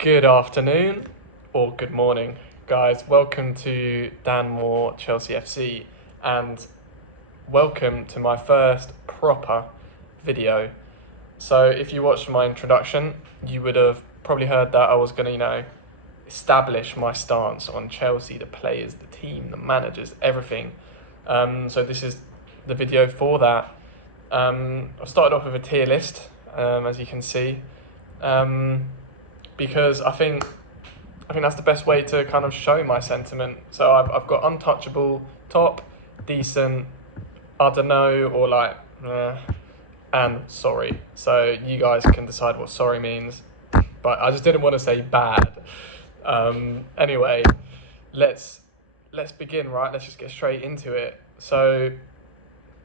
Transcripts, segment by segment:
Good afternoon or good morning, guys. Welcome to Dan Moore Chelsea FC and welcome to my first proper video. So if you watched my introduction, you would have probably heard that I was going to, establish my stance on Chelsea, the players, the team, the managers, everything. So this is the video for that. I've started off with a tier list, as you can see. Because I think that's the best way to kind of show my sentiment. So I've got untouchable, top, decent, I don't know, or and sorry. So you guys can decide what sorry means, but I just didn't want to say bad. Anyway, let's begin, right? Let's just get straight into it. So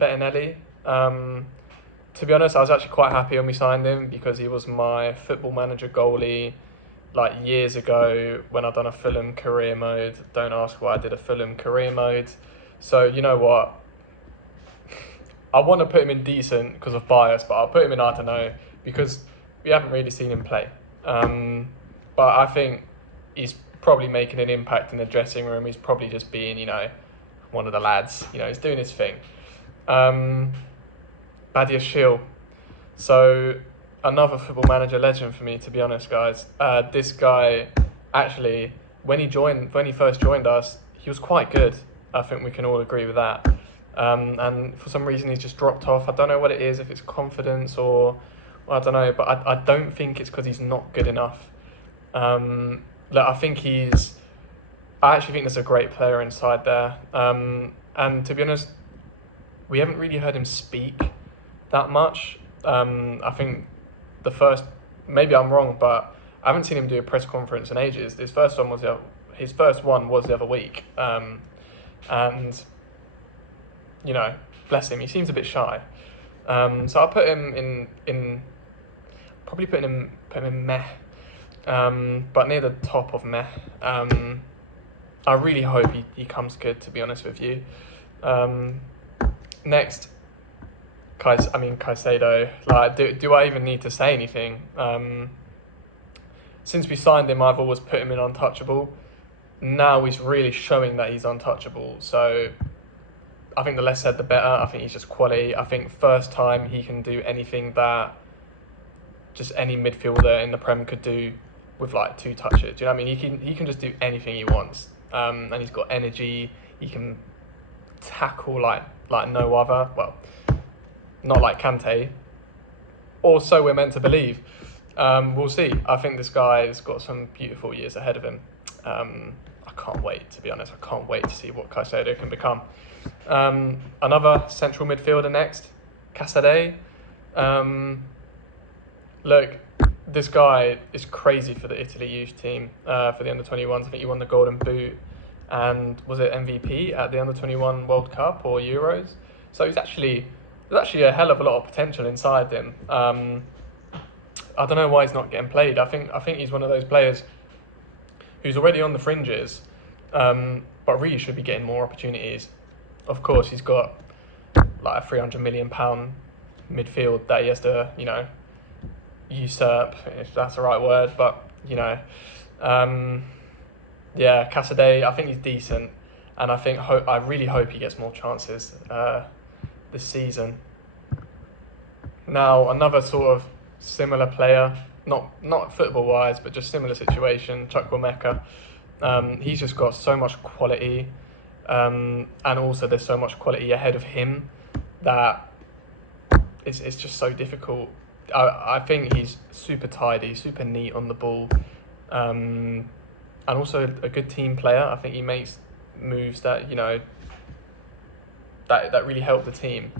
Bettinelli, to be honest, I was actually quite happy when we signed him because he was my Football Manager goalie years ago when I'd done a Fulham career mode. Don't ask why I did a Fulham career mode. So you know what? I want to put him in decent because of bias, but I'll put him in I don't know because we haven't really seen him play. But I think he's probably making an impact in the dressing room. He's probably just being, one of the lads. He's doing his thing. Badia Shil. So another Football Manager legend for me, to be honest, guys. This guy, actually, when he first joined us, he was quite good. I think we can all agree with that. And for some reason, he's just dropped off. I don't know what it is, if it's confidence or I don't know, but I don't think it's because he's not good enough. I actually think there's a great player inside there. And to be honest, we haven't really heard him speak that much. I think maybe I'm wrong, but I haven't seen him do a press conference in ages. His first one was the other week, and bless him, he seems a bit shy. So I'll put him in probably put him in meh, but near the top of meh. I really hope he comes good, to be honest with you. Next, Caicedo. Do I even need to say anything? Since we signed him, I've always put him in untouchable. Now he's really showing that he's untouchable. So I think the less said, the better. I think he's just quality. I think first time he can do anything that just any midfielder in the Prem could do with 2 touches. Do you know what I mean? He can just do anything he wants. And he's got energy. He can tackle like no other. Well, not like Kante, or so we're meant to believe. We'll see. I think this guy's got some beautiful years ahead of him. I can't wait, to be honest. I can't wait to see what Caicedo can become. Another central midfielder next, Casadei. Look, this guy is crazy for the Italy youth team, for the under-21s. I think he won the Golden Boot and was it MVP at the under-21 World Cup or Euros? So there's actually a hell of a lot of potential inside him. I don't know why he's not getting played. I think he's one of those players who's already on the fringes, but really should be getting more opportunities. Of course, he's got a £300 million midfield that he has to, usurp, if that's the right word. But Casadei, I think he's decent, and I really hope he gets more chances this season. Now, another sort of similar player, not football-wise, but just similar situation, Chukwuemeka. He's just got so much quality, and also there's so much quality ahead of him that it's just so difficult. I think he's super tidy, super neat on the ball, and also a good team player. I think he makes moves that that really help the team.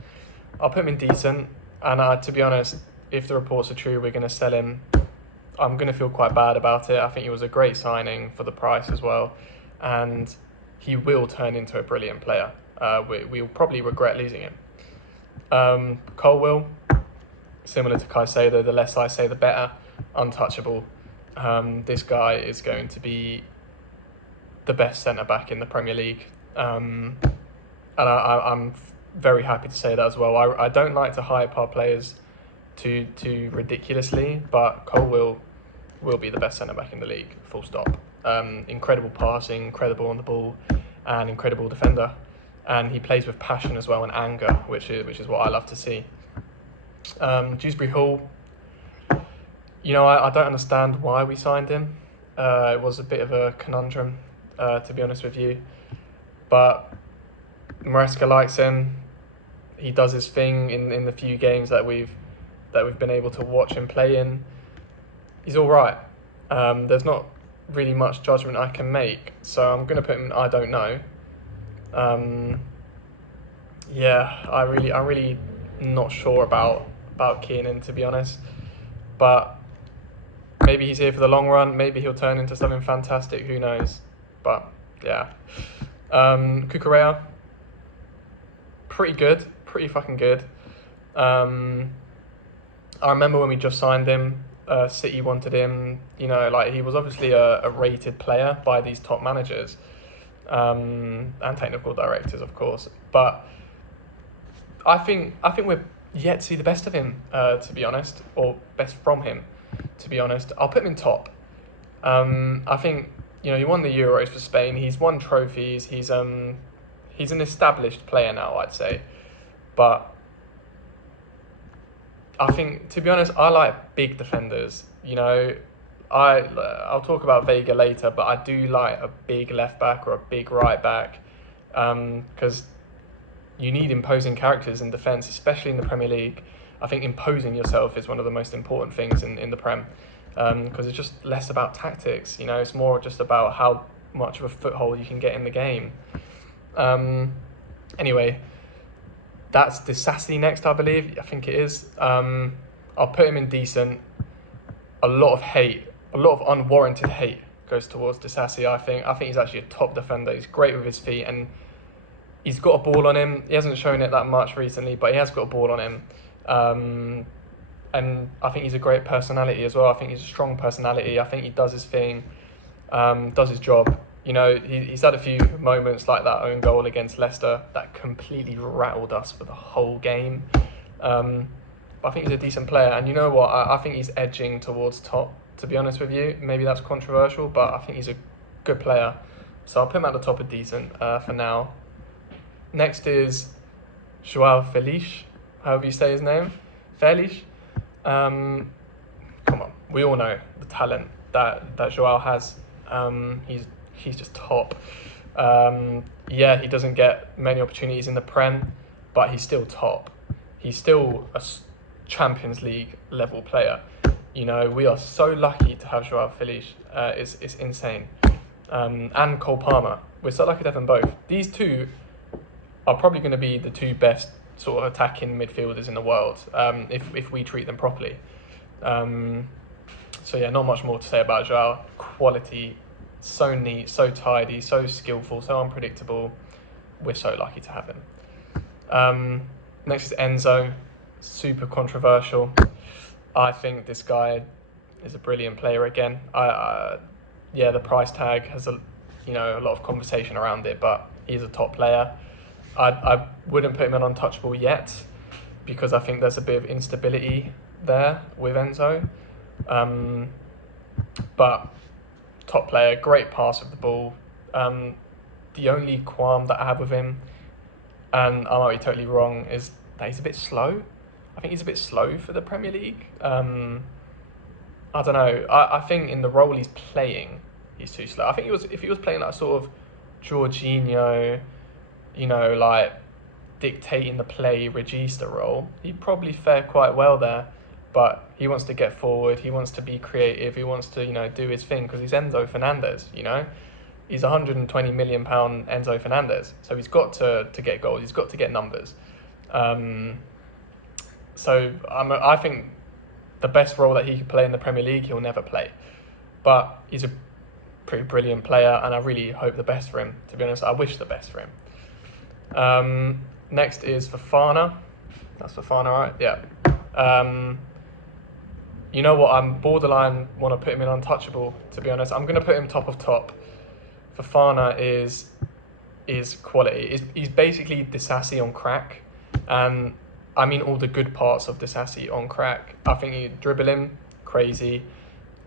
I'll put him in decent, and to be honest, if the reports are true, we're going to sell him. I'm going to feel quite bad about it. I think he was a great signing for the price as well, and he will turn into a brilliant player. We'll probably regret losing him. Colwill, similar to Caicedo, the less I say, the better. Untouchable. This guy is going to be the best centre-back in the Premier League. And I'm very happy to say that as well. I don't like to hype our players too ridiculously, but Colwill will be the best centre-back in the league, full stop. Incredible passing, incredible on the ball, and incredible defender. And he plays with passion as well and anger, which is what I love to see. Dewsbury Hall, I don't understand why we signed him. It was a bit of a conundrum, to be honest with you. But Maresca likes him. He does his thing in the few games that we've been able to watch him play in. He's all right. There's not really much judgment I can make, so I'm going to put him in I don't know. I'm really not sure about Keenan, to be honest. But maybe he's here for the long run. Maybe he'll turn into something fantastic. Who knows? But yeah. Cucurella, pretty good. Pretty fucking good. I remember when we just signed him, City wanted him. He was obviously a rated player by these top managers and technical directors, of course. But I think we're yet to see the best of him, to be honest, or best from him, to be honest. I'll put him in top. I think he won the Euros for Spain. He's won trophies. He's an established player now, I'd say. But I think, to be honest, I like big defenders. I'll talk about Vega later, but I do like a big left back or a big right back, because you need imposing characters in defence, especially in the Premier League. I think imposing yourself is one of the most important things in the Prem, because it's just less about tactics. It's more just about how much of a foothold you can get in the game. Anyway, that's Disasi next, I believe. I think it is. I'll put him in decent. A lot of unwarranted hate goes towards Disasi, I think. I think he's actually a top defender. He's great with his feet, and he's got a ball on him. He hasn't shown it that much recently, but he has got a ball on him. And I think he's a great personality as well. I think he's a strong personality. I think he does his thing, does his job. He's had a few moments like that own goal against Leicester that completely rattled us for the whole game. But I think he's a decent player. And you know what? I think he's edging towards top, to be honest with you. Maybe that's controversial, but I think he's a good player. So I'll put him at the top of decent for now. Next is Joao Felix, however you say his name. Felix. Come on, we all know the talent that Joao has. He's just top. He doesn't get many opportunities in the Prem, but he's still top. He's still a Champions League level player. We are so lucky to have Joao Felix. It's insane. And Cole Palmer. We're so lucky to have them both. These two are probably going to be the two best sort of attacking midfielders in the world, if we treat them properly. Not much more to say about Joao. Quality, so neat, so tidy, so skillful, so unpredictable. We're so lucky to have him. Next is Enzo. Super controversial. I think this guy is a brilliant player again. The price tag has a lot of conversation around it, but he's a top player. I wouldn't put him in untouchable yet, because I think there's a bit of instability there with Enzo. But top player, great pass of the ball. The only qualm that I have with him, and I might be totally wrong, is that he's a bit slow. I think he's a bit slow for the Premier League. I don't know. I think in the role he's playing, he's too slow. I think if he was playing that sort of Jorginho, like dictating the play regista role, he'd probably fare quite well there. But he wants to get forward, he wants to be creative, he wants to, do his thing, because he's Enzo Fernandez, He's £120 million Enzo Fernandez. So he's got to get goals, he's got to get numbers. I think the best role that he could play in the Premier League, he'll never play. But he's a pretty brilliant player, and I really hope the best for him, to be honest. I wish the best for him. Next is Fofana. That's Fofana, right? Yeah. You know what? I'm borderline want to put him in untouchable, to be honest. I'm going to put him top of top. Fofana is quality. He's basically Disasi on crack. And I mean all the good parts of Disasi on crack. I think you dribble him, crazy.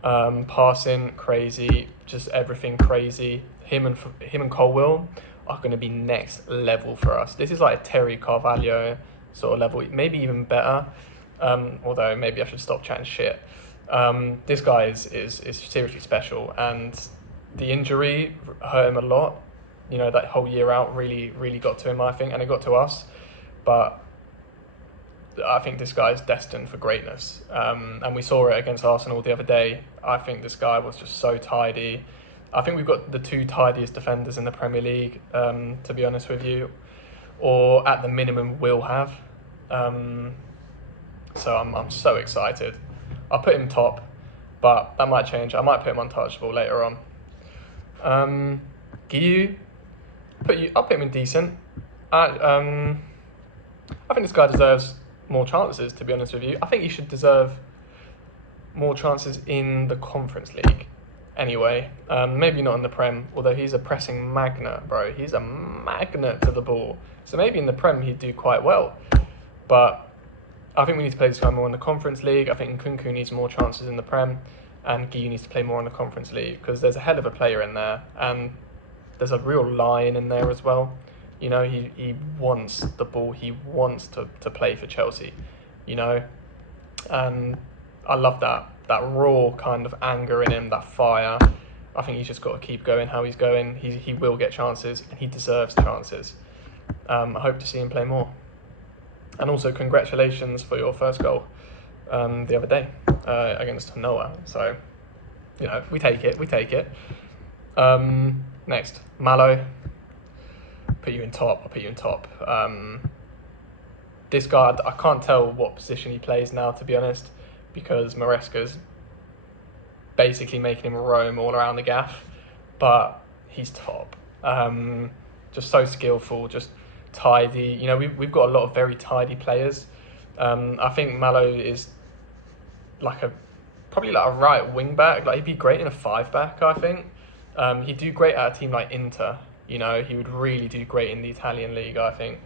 Passing crazy, just everything crazy. Him and Colwill are going to be next level for us. This is like a Terry Carvalho sort of level, maybe even better. Although maybe I should stop chatting shit. This guy is seriously special, and the injury hurt him a lot. You know, that whole year out really got to him, I think, and it got to us. But I think this guy is destined for greatness. And we saw it against Arsenal the other day. I think this guy was just so tidy. I think we've got the two tidiest defenders in the Premier League, to be honest with you, or at the minimum will have. So I'm so excited. I'll put him top, but that might change. I might put him untouchable later on. Guiu, I'll put him in decent. I think this guy deserves more chances, to be honest with you. I think he should deserve more chances in the Conference League anyway. Maybe not in the Prem, although he's a pressing magnet, bro. He's a magnet to the ball. So maybe in the Prem he'd do quite well. But I think we need to play this guy more in the Conference League. I think Nkunku needs more chances in the Prem, and Guiu needs to play more in the Conference League, because there's a hell of a player in there, and there's a real lion in there as well. You know, he wants the ball. He wants to play for Chelsea, you know. And I love that raw kind of anger in him, that fire. I think he's just got to keep going how he's going. He will get chances, and he deserves chances. I hope to see him play more. And also, congratulations for your first goal the other day against Noah. So, you know, we take it. Next, Malo. I'll put you in top. This guy, I can't tell what position he plays now, to be honest, because Maresca's basically making him roam all around the gaff, but he's top. Just so skillful, just tidy. You know, we've got a lot of very tidy players. I think Malo is probably like a right wing back. Like, he'd be great in a 5-back, I think. He'd do great at a team like Inter. You know, he would really do great in the Italian league, I think.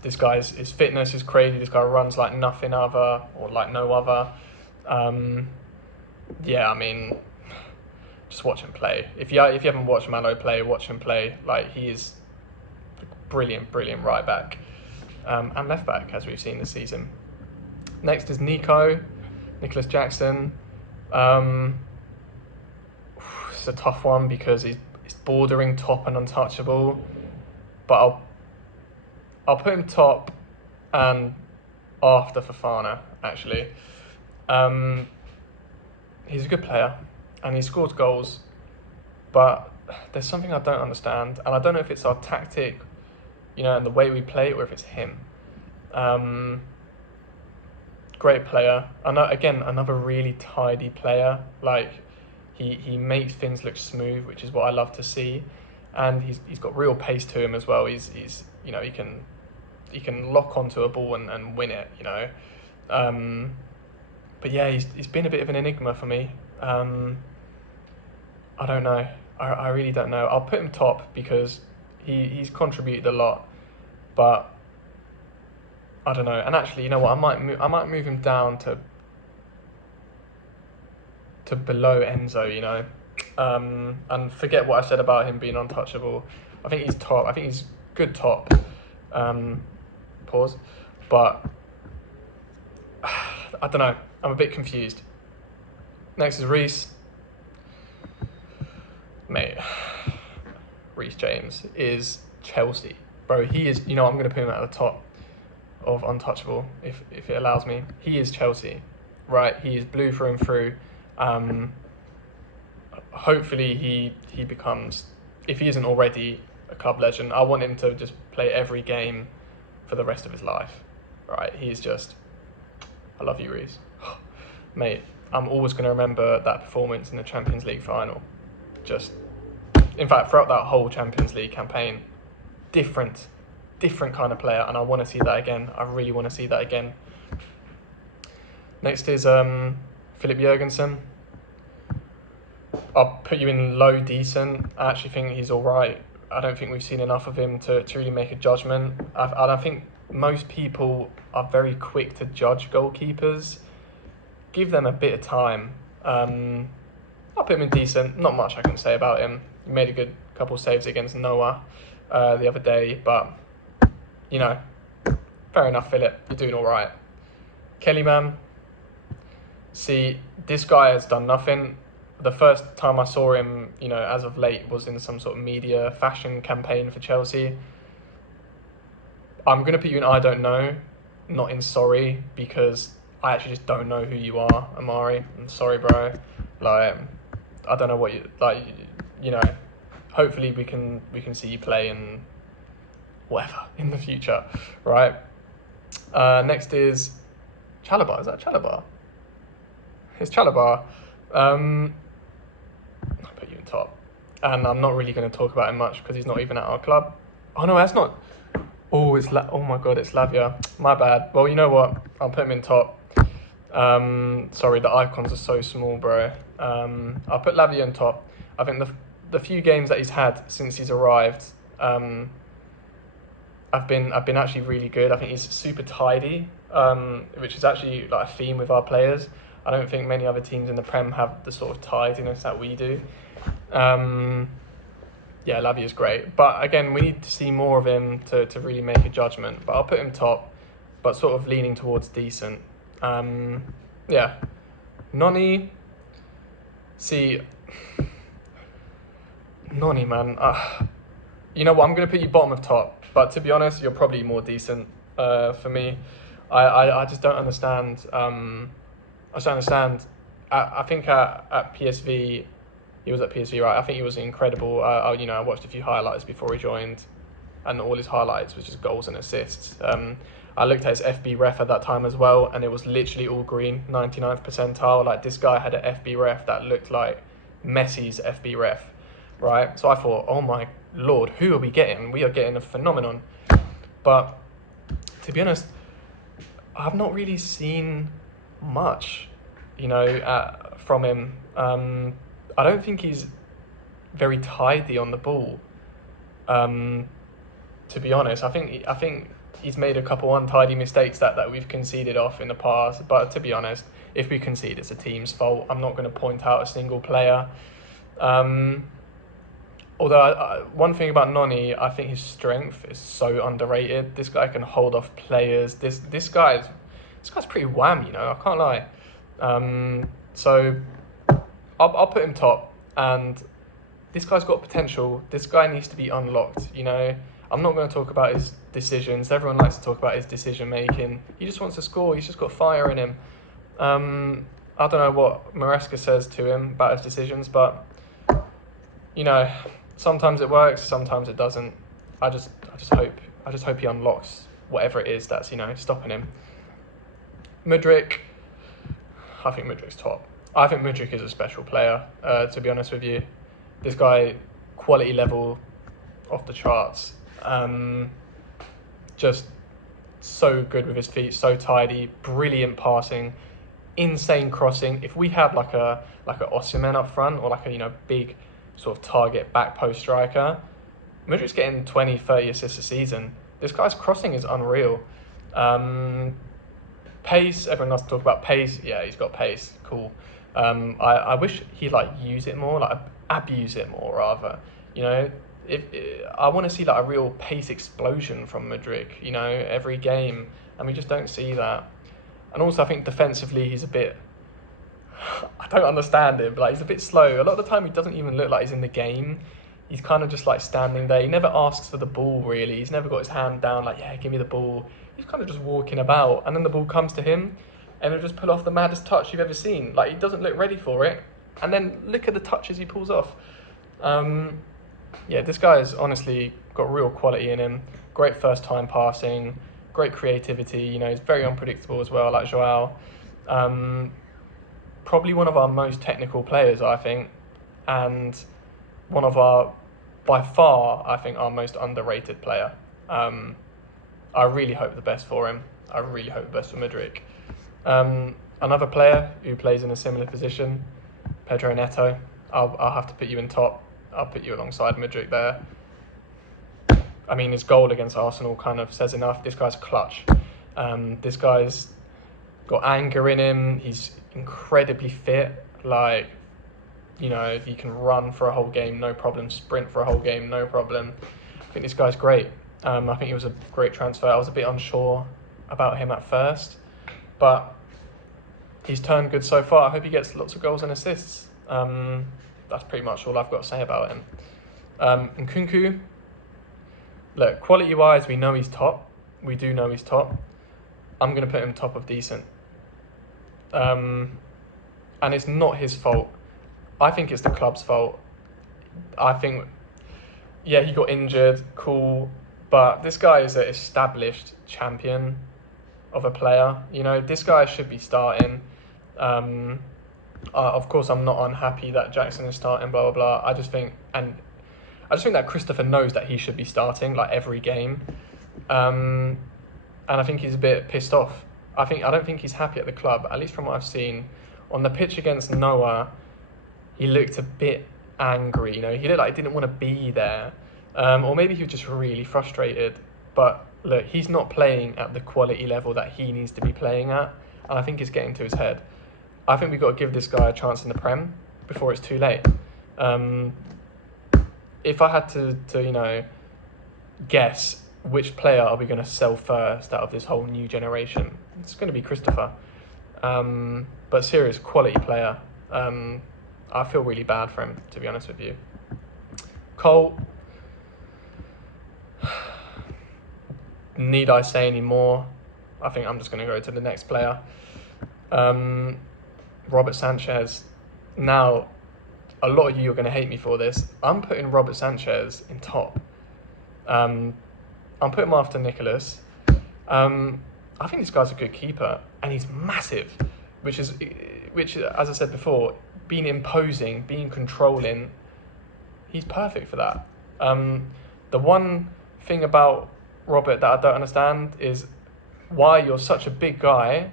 This guy's his fitness is crazy. This guy runs like nothing other, or like no other. Yeah, I mean, just watch him play. If you haven't watched Malo play, watch him play. Like, he is brilliant right back, and left back, as we've seen this season. Next is Nicholas Jackson. It's a tough one because he's bordering top and untouchable, but I'll put him top and after Fofana, actually. He's a good player and he scores goals, but there's something I don't understand, and I don't know if it's our tactic, you know, and the way we play, or if it's him. Great player. Again, another really tidy player. Like, he makes things look smooth, which is what I love to see, and he's got real pace to him as well. He's you know, he can lock onto a ball and win it, you know. But yeah, he's been a bit of an enigma for me. I don't know. I really don't know. I'll put him top because he's contributed a lot, but I don't know. And actually, you know what? I might move him down to below Enzo, you know, and forget what I said about him being untouchable. I think he's top. I think he's good top. Pause. But I don't know. I'm a bit confused. Next is Reece. Mate, Reece James is Chelsea, bro. He is. You know, I'm going to put him at the top of untouchable if it allows me. He is Chelsea, right? He is blue through and through. Hopefully he becomes, if he isn't already a club legend, I want him to just play every game for the rest of his life. Right? He's just, I love you, Reece. Mate, I'm always going to remember that performance in the Champions League final. Just, in fact, throughout that whole Champions League campaign, different kind of player, and I want to see that again. I really want to see that again. Next is Philip Jurgensen. I'll put you in low decent. I actually think he's all right. I don't think we've seen enough of him to really make a judgment. I think most people are very quick to judge goalkeepers, give them a bit of time. I'll put him in decent. Not much I can say about him. He made a good couple saves against Noah the other day, but you know, fair enough, Philip. You're doing all right. Kellyman. See, this guy has done nothing. The first time I saw him, you know, as of late, was in some sort of media fashion campaign for Chelsea. I'm going to put you in I don't know, not in sorry, because I actually just don't know who you are, Amari. I'm sorry, bro. Like, I don't know what you, like, you know, hopefully we can see you play in whatever in the future, right? Next is Chalobah. Is that Chalobah? It's Chalobah. I'll put you in top. And I'm not really going to talk about him much because he's not even at our club. Oh, no, that's not. Oh, oh my God, it's Lavia. My bad. Well, you know what? I'll put him in top. Sorry, the icons are so small, bro. I'll put Lavia in top. I think the few games that he's had since he's arrived, I've been actually really good. I think he's super tidy, which is actually like a theme with our players. I don't think many other teams in the Prem have the sort of tidiness that we do. Yeah, Lavia's great. But again, we need to see more of him to really make a judgment. But I'll put him top, but sort of leaning towards decent. Yeah. Noni. See, Noni, man. You know what? I'm going to put you bottom of top. But to be honest, you're probably more decent for me. I just don't understand. I just don't understand. I think at PSV, he was at PSV, right? I think he was incredible. I watched a few highlights before he joined, and all his highlights was just goals and assists. I looked at his FB ref at that time as well, and it was literally all green, 99th percentile. Like, this guy had an FB ref that looked like Messi's FB ref, right? So I thought, oh my Lord, who are we getting? We are getting a phenomenon. But to be honest, I've not really seen much, from him. I don't think he's very tidy on the ball. To be honest, I think he's made a couple untidy mistakes that we've conceded off in the past. But to be honest, if we concede, it's a team's fault. I'm not going to point out a single player. Although one thing about Noni, I think his strength is so underrated. This guy can hold off players. This guy's pretty wham, I can't lie. So I'll put him top. And this guy's got potential. This guy needs to be unlocked. I'm not going to talk about his decisions. Everyone likes to talk about his decision making. He just wants to score. He's just got fire in him. I don't know what Maresca says to him about his decisions, but sometimes it works, sometimes it doesn't. I just hope he unlocks whatever it is that's stopping him. Mudryk, I think Mudryk's top. I think Mudryk is a special player. To be honest with you, this guy, quality level off the charts. Just so good with his feet, so tidy, brilliant passing, insane crossing. If we had like a Osimhen up front, or like a big sort of target back post striker, Mudryk's getting 20, 30 assists a season. This guy's crossing is unreal. Pace, everyone loves to talk about pace. Yeah, he's got pace, cool. I wish he'd use it more, abuse it more rather. If I want to see a real pace explosion from Mudryk, every game, and we just don't see that. And also, I think defensively he's a bit, I don't understand him, but he's a bit slow. A lot of the time he doesn't even look like he's in the game. He's kind of just standing there. He never asks for the ball really. He's never got his hand down yeah, give me the ball. He's kind of just walking about, and then the ball comes to him and he'll just pull off the maddest touch you've ever seen. He doesn't look ready for it, and then look at the touches he pulls off. Yeah, this guy has honestly got real quality in him. Great first time passing, great creativity. He's very unpredictable as well, like Joao. Probably one of our most technical players, I think, and one of our, by far, I think, our most underrated player. I really hope the best for him. I really hope the best for Mudryk. Another player who plays in a similar position, Pedro Neto. I'll have to put you in top. I'll put you alongside Mudryk there. I mean, his goal against Arsenal kind of says enough. This guy's clutch. This guy's got anger in him. He's incredibly fit. Like, you know, he can run for a whole game, no problem. Sprint for a whole game, no problem. I think this guy's great. I think it was a great transfer. I was a bit unsure about him at first, but he's turned good so far. I hope he gets lots of goals and assists. That's pretty much all I've got to say about him. Nkunku, look, quality-wise, we know he's top. We do know he's top. I'm going to put him top of decent. And it's not his fault. I think it's the club's fault. I think, yeah, he got injured, cool, but this guy is an established champion of a player. You know, this guy should be starting. Of course, I'm not unhappy that Jackson is starting, blah, blah, blah. I just think that Christopher knows that he should be starting, like, every game. And I think he's a bit pissed off. I don't think he's happy at the club, at least from what I've seen. On the pitch against Noah, he looked a bit angry, you know. He looked like he didn't want to be there. Or maybe he was just really frustrated. But look, he's not playing at the quality level that he needs to be playing at. And I think it's getting to his head. I think we've got to give this guy a chance in the Prem before it's too late. If I had to you know, guess which player are we going to sell first out of this whole new generation, it's going to be Christopher. But serious quality player. I feel really bad for him, to be honest with you. Cole, need I say any more? I think I'm just going to go to the next player. Robert Sanchez. Now, a lot of you are going to hate me for this. I'm putting Robert Sanchez in top. I'm putting him after Nicholas. I think this guy's a good keeper, and he's massive, which, as I said before, being imposing, being controlling, he's perfect for that. The one thing about Robert that I don't understand is why you're such a big guy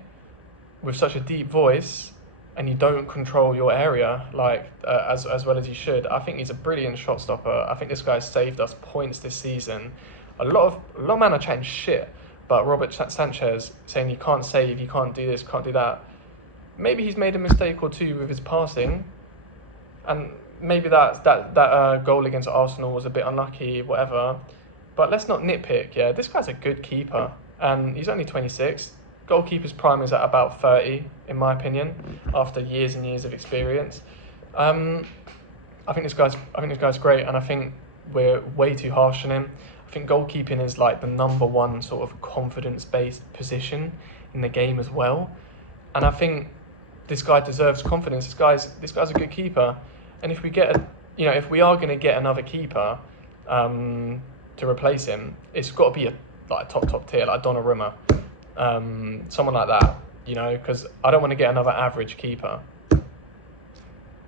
with such a deep voice and you don't control your area like as well as you should. I think he's a brilliant shot stopper. I think this guy's saved us points this season. A lot of men are chatting shit, but Robert Sanchez saying he can't save, he can't do this, can't do that. Maybe he's made a mistake or two with his passing, and maybe that goal against Arsenal was a bit unlucky, whatever. But let's not nitpick. Yeah, this guy's a good keeper, and he's only 26. Goalkeeper's prime is at about 30, in my opinion, after years and years of experience. I think this guy's great, and I think we're way too harsh on him. I think goalkeeping is like the number one sort of confidence-based position in the game as well, and I think this guy deserves confidence. This guy's a good keeper, and if we are going to get another keeper to replace him, it's got to be a top tier, like Donnarumma, someone like that, you know, because I don't want to get another average keeper.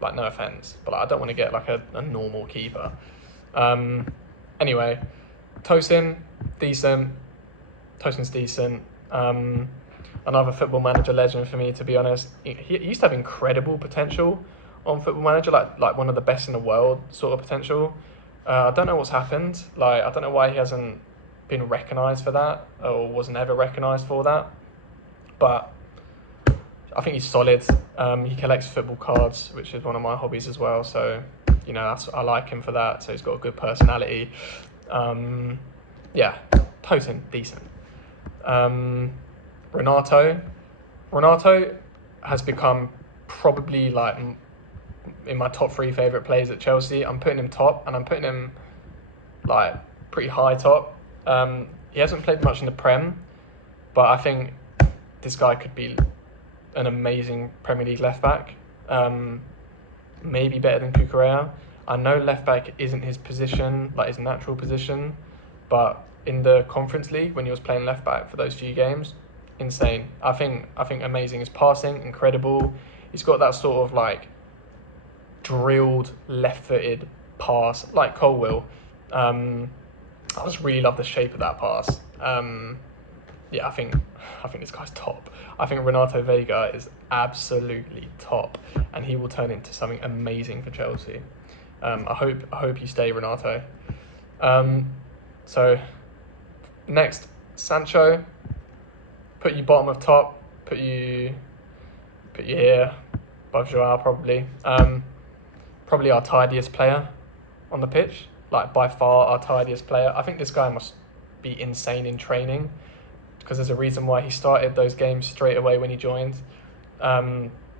Like, no offense, but I don't want to get like a normal keeper. Anyway, Tosin, decent. Tosin's decent. Another Football Manager legend for me, to be honest. He used to have incredible potential on Football Manager, like one of the best in the world sort of potential. I don't know what's happened. Like, I don't know why he hasn't been recognised for that, or wasn't ever recognised for that. But I think he's solid. He collects football cards, which is one of my hobbies as well. So, you know, I like him for that. So he's got a good personality. Yeah, Tosin, decent. Renato has become probably like in my top 3 favourite players at Chelsea. I'm putting him top, and I'm putting him like pretty high top. He hasn't played much in the Prem, but I think this guy could be an amazing Premier League left back. Maybe better than Cucurella. I know left back isn't his position, like his natural position, but in the Conference League when he was playing left back for those few games, insane. I think amazing. His passing, incredible. He's got that sort of like drilled left-footed pass like Cole will. I just really love the shape of that pass. Yeah, I think this guy's top. I think Renato Vega is absolutely top, and he will turn into something amazing for Chelsea. I hope you stay, Renato. So next, Sancho. Put you bottom of top. Put you put you here, above Joao probably. Probably our tidiest player on the pitch, like by far our tidiest player. I think this guy must be insane in training, because there's a reason why he started those games straight away when he joined.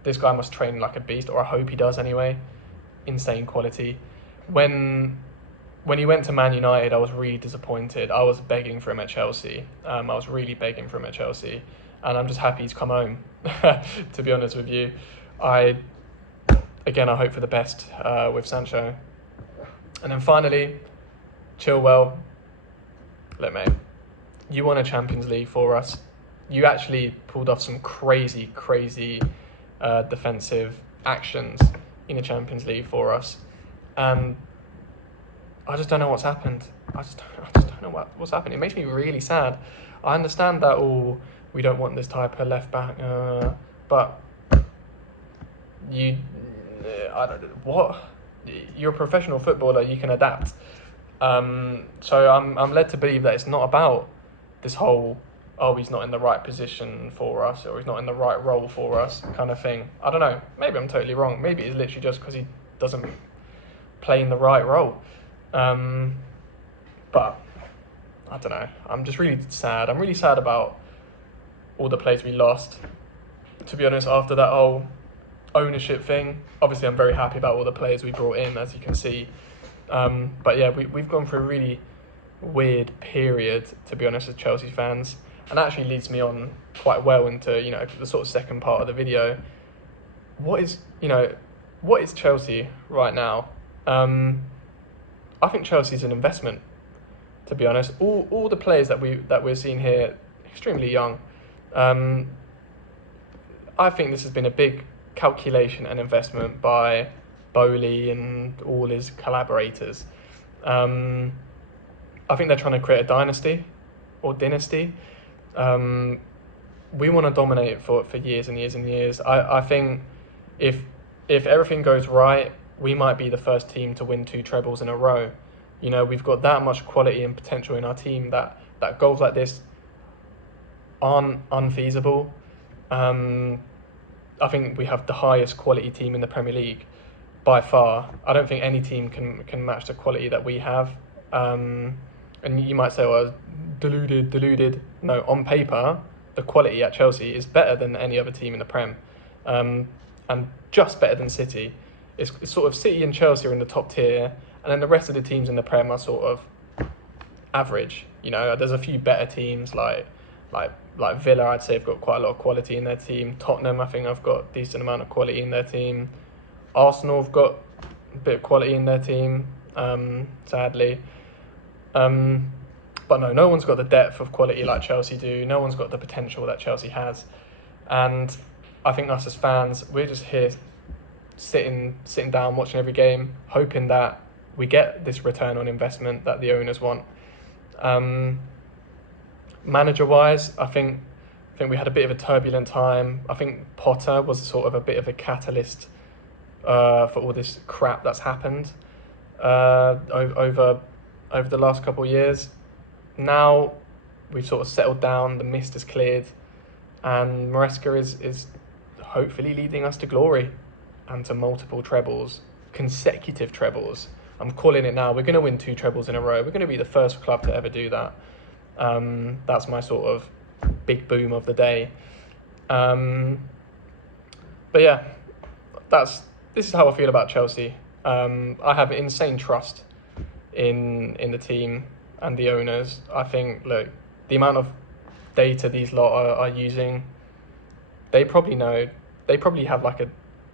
This guy must train like a beast, or I hope he does anyway. Insane quality. When he went to Man United, I was really disappointed. I was begging for him at Chelsea. I was really begging for him at Chelsea, and I'm just happy he's come home. To be honest with you, I hope for the best with Sancho. And then finally, Chilwell. Look, mate, you won a Champions League for us. You actually pulled off some crazy defensive actions in the Champions League for us, and I just don't know what's happened. I just don't know what's happened. It makes me really sad. I understand that we don't want this type of left back, but I don't know what. You're a professional footballer. You can adapt. So I'm led to believe that it's not about this whole, oh, he's not in the right position for us, or he's not in the right role for us kind of thing. I don't know. Maybe I'm totally wrong. Maybe it's literally just because he doesn't play in the right role. But I don't know. I'm just really sad. I'm really sad about all the players we lost. To be honest, after that whole ownership thing, obviously I'm very happy about all the players we brought in, as you can see. But yeah, we've gone through a really weird period, to be honest, as Chelsea fans, and actually leads me on quite well into the sort of second part of the video. What is Chelsea right now? I think Chelsea's an investment, to be honest. All the players that we're seeing here, extremely young. I think this has been a big calculation and investment by Bowley and all his collaborators. I think they're trying to create a dynasty or dynasty. We want to dominate for years and years and years. I think if everything goes right, we might be the first team to win 2 trebles in a row. We've got that much quality and potential in our team that goals like this aren't unfeasible. I think we have the highest quality team in the Premier League by far. I don't think any team can match the quality that we have. And you might say, well, deluded. No, on paper, the quality at Chelsea is better than any other team in the Prem, and just better than City. It's sort of City and Chelsea are in the top tier, and then the rest of the teams in the Prem are sort of average. There's a few better teams like Villa. I'd say have got quite a lot of quality in their team. Tottenham, I think, have got a decent amount of quality in their team. Arsenal have got a bit of quality in their team, sadly. But no one's got the depth of quality like Chelsea do. No one's got the potential that Chelsea has. And I think us as fans, we're just here sitting down, watching every game, hoping that we get this return on investment that the owners want. Manager-wise, I think we had a bit of a turbulent time. I think Potter was sort of a bit of a catalyst for all this crap that's happened over the last couple of years. Now we've sort of settled down, the mist has cleared, and Maresca is hopefully leading us to glory and to multiple trebles, consecutive trebles. I'm calling it now. We're going to win 2 trebles in a row. We're going to be the first club to ever do that. That's my sort of big boom of the day. But yeah, this is how I feel about Chelsea. I have insane trust in the team and the owners. I think, look, the amount of data these lot are using, they probably know. They probably have like a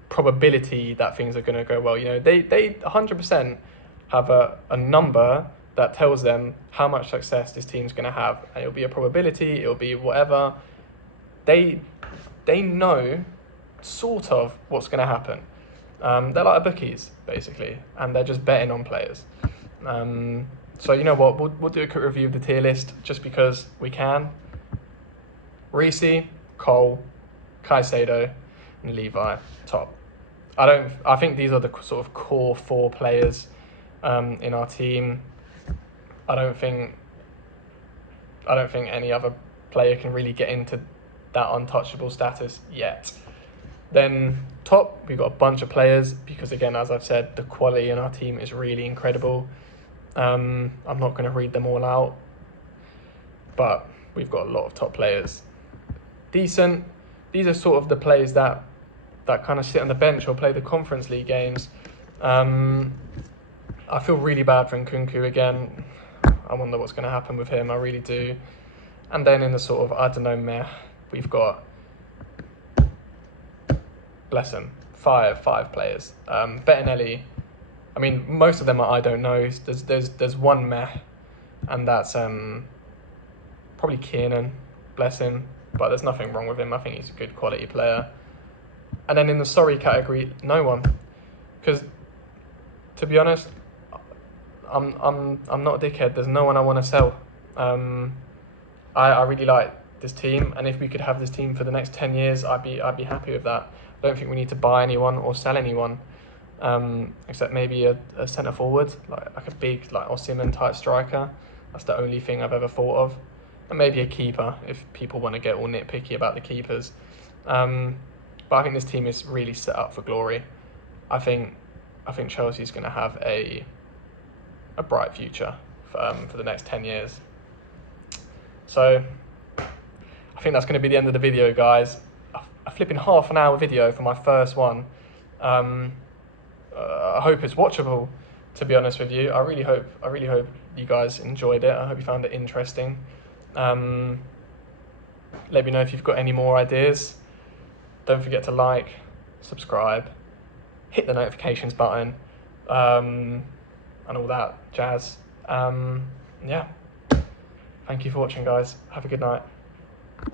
probability that things are going to go well. They 100% have a number that tells them how much success this team's going to have, and it'll be a probability, it'll be whatever. They know sort of what's going to happen. They're like a bookies, basically, and they're just betting on players. So you know what, we'll do a quick review of the tier list just because we can. Reece, Cole, Caicedo, and Levi top. I think these are the sort of core 4 players in our team. I don't think any other player can really get into that untouchable status yet. Then top, we've got a bunch of players because, again, as I've said, the quality in our team is really incredible. I'm not going to read them all out, but we've got a lot of top players. Decent, these are sort of the players that kind of sit on the bench or play the Conference League games. I feel really bad for Nkunku again. I wonder what's going to happen with him, I really do. And then in the sort of, I don't know, meh, we've got, bless him, five players. Bettinelli, I mean, most of them are I don't know. There's one meh, and that's probably Kiernan, bless him. But there's nothing wrong with him. I think he's a good quality player. And then in the sorry category, no one, because to be honest, I'm not a dickhead. There's no one I want to sell. I really like this team, and if we could have this team for the next 10 years, I'd be happy with that. I don't think we need to buy anyone or sell anyone, except maybe a centre forward, like a big like Osimhen type striker. That's the only thing I've ever thought of, and maybe a keeper if people want to get all nitpicky about the keepers. But I think this team is really set up for glory. I think Chelsea's going to have a bright future for the next 10 years. So I think that's going to be the end of the video, guys. A flipping half an hour video for my first one. I hope it's watchable, to be honest with you. I really hope you guys enjoyed it. I hope you found it interesting. Let me know if you've got any more ideas. Don't forget to like, subscribe, hit the notifications button, and all that jazz. Yeah. Thank you for watching, guys. Have a good night.